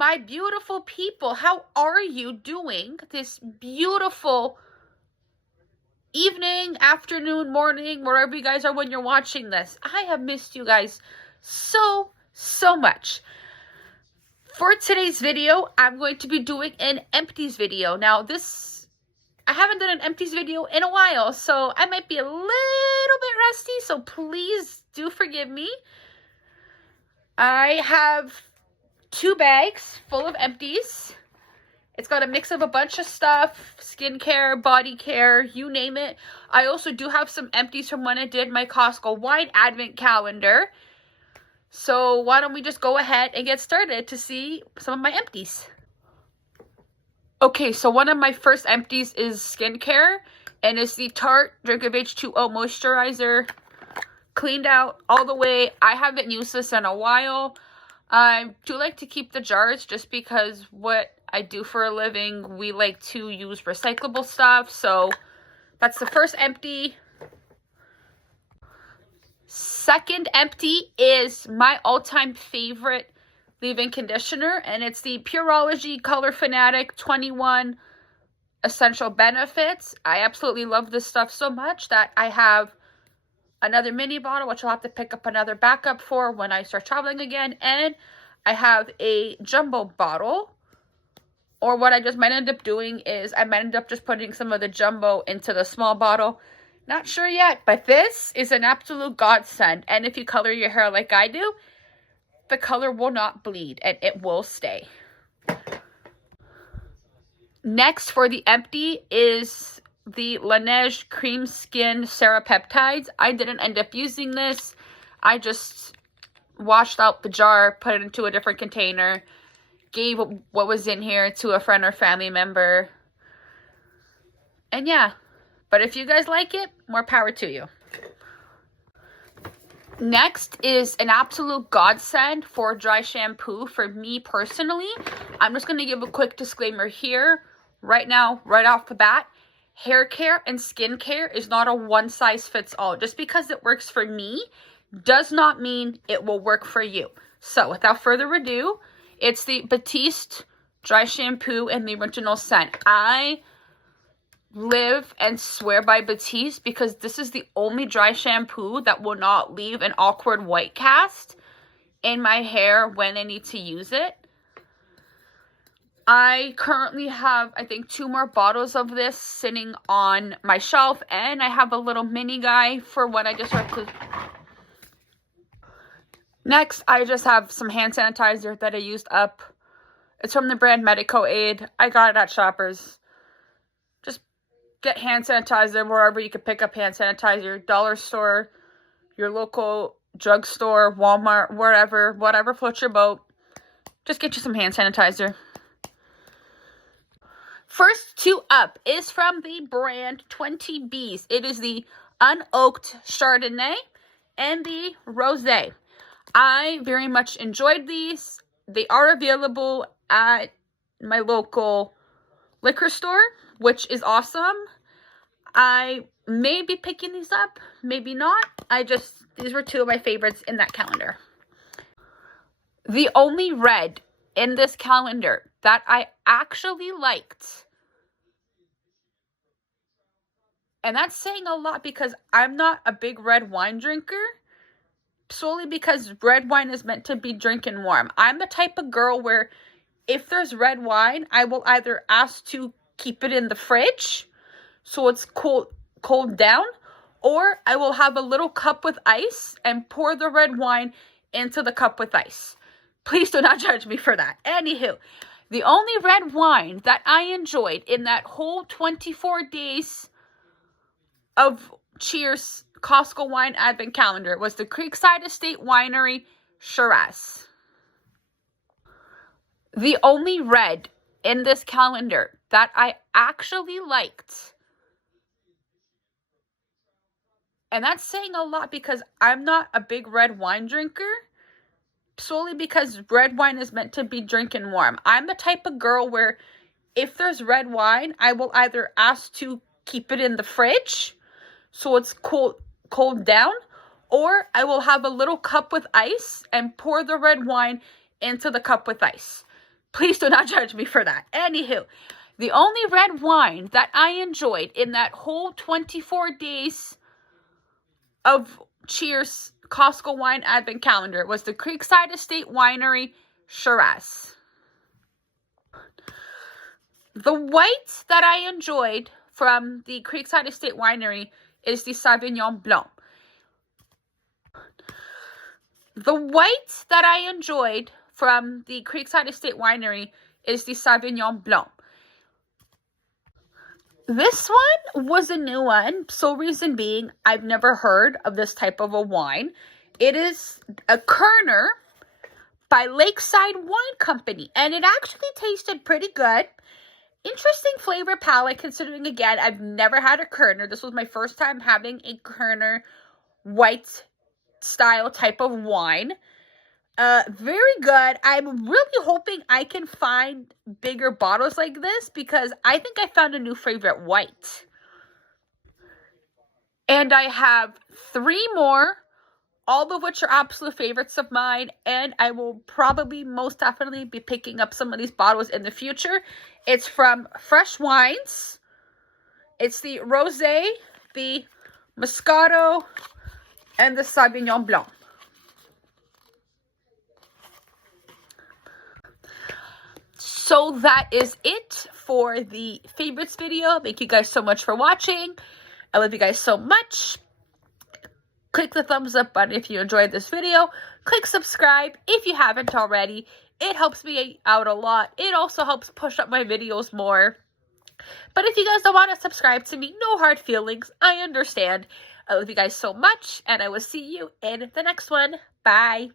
my beautiful people? How are you doing this beautiful evening, afternoon, morning, wherever you guys are when you're watching this? I have missed you guys so much. For today's video, I'm going to be doing an Empties video. Now, I haven't done an Empties video in a while, so I might be a little bit rusty, so please do forgive me. I have 2 bags full of Empties. It's got a mix of a bunch of stuff, skincare, body care, you name it. I also do have some Empties from when I did my Costco wine advent calendar. So why don't we just go ahead and get started to see some of my Empties. Okay, so one of my first Empties is skincare, and it's the Tarte Drink of H2O Moisturizer. Cleaned out all the way. I haven't used this in a while. I do like to keep the jars just because what I do for a living, we like to use recyclable stuff. So that's the first Empty. Second Empty is my all-time favorite leave-in conditioner, and it's the Pureology Color Fanatic 21 Essential Benefits. I absolutely love this stuff so much that I have another mini bottle, which I'll have to pick up another backup for when I start traveling again, and I have a jumbo bottle. Or what I just might end up doing is I might end up just putting some of the jumbo into the small bottle. Not sure yet, but this is an absolute godsend. And if you color your hair like I do, the color will not bleed and it will stay. Next for the Empty is the Laneige Cream Skin Serapeptides. I didn't end up using this. I just washed out the jar, put it into a different container, gave what was in here to a friend or family member. And yeah. But if you guys like it, more power to you. Next is an absolute godsend for dry shampoo for me personally. I'm just going to give a quick disclaimer here right now, right off the bat. Hair care and skin care is not a one-size-fits-all. Just because it works for me does not mean it will work for you. So without further ado, it's the Batiste Dry Shampoo in the original scent. I live and swear by Batiste because this is the only dry shampoo that will not leave an awkward white cast in my hair when I need to use it. I currently have, I think, 2 more bottles of this sitting on my shelf, and I have a little mini guy for when I just have to. Next, I just have some hand sanitizer that I used up. It's from the brand Medico-Aid. I got it at Shoppers. Get hand sanitizer wherever you can pick up hand sanitizer. Dollar store, your local drugstore, Walmart, wherever, whatever floats your boat. Just get you some hand sanitizer. First 2 up is from the brand 20 B's. It is the Unoaked Chardonnay and the Rosé. I very much enjoyed these. They are available at my local liquor store, which is awesome. I may be picking these up, maybe not. These were 2 of my favorites in that calendar. The only red in this calendar that I actually liked, and that's saying a lot because I'm not a big red wine drinker, solely because red wine is meant to be drinking warm. I'm the type of girl where if there's red wine, I will either ask to keep it in the fridge so it's cooled down, or I will have a little cup with ice and pour the red wine into the cup with ice. Please do not judge me for that. Anywho, the only red wine that I enjoyed in that whole 24 days of cheers, Costco wine advent calendar was the Creek Side Estate Winery Shiraz. The only red that I enjoyed in this calendar that I actually liked, and that's saying a lot because I'm not a big red wine drinker, solely because red wine is meant to be drinking warm. I'm the type of girl where if there's red wine, I will either ask to keep it in the fridge so it's cooled down, or I will have a little cup with ice and pour the red wine into the cup with ice. Please do not judge me for that. Anywho, the only red wine that I enjoyed in that whole 24 days of cheers, Costco wine advent calendar was the Creekside Estate Winery Shiraz. The only red in this calendar that I actually liked, and that's saying a lot because I'm not a big red wine drinker, solely because red wine is meant to be drinking warm. I'm the type of girl where if there's red wine, I will either ask to keep it in the fridge so it's cooled down, or I will have a little cup with ice and pour the red wine into the cup with ice. Please do not judge me for that. Anywho, the only red wine that I enjoyed in that whole 24 days of Cheers Costco Wine Advent Calendar was the Creekside Estate Winery Shiraz. The white that I enjoyed from the Creekside Estate Winery is the Sauvignon Blanc. The white that I enjoyed from the Creekside Estate Winery is the Sauvignon Blanc. This one was a new one, sole reason being I've never heard of this type of a wine. It is a Kerner by Lakeside Wine Company, and it actually tasted pretty good. Interesting flavor palette, considering, again, I've never had a Kerner. This was my first time having a Kerner white style type of wine. Very good. I'm really hoping I can find bigger bottles like this, because I think I found a new favorite white. And I have 3 more, all of which are absolute favorites of mine, and I will probably most definitely be picking up some of these bottles in the future. It's from Fresh Wines. It's the Rosé, the Moscato, and the Sauvignon Blanc. So that is it for the favorites video. Thank you guys so much for watching. I love you guys so much. Click the thumbs up button if you enjoyed this video. Click subscribe if you haven't already. It helps me out a lot. It also helps push up my videos more. But if you guys don't want to subscribe to me, no hard feelings. I understand. I love you guys so much, and I will see you in the next one. Bye.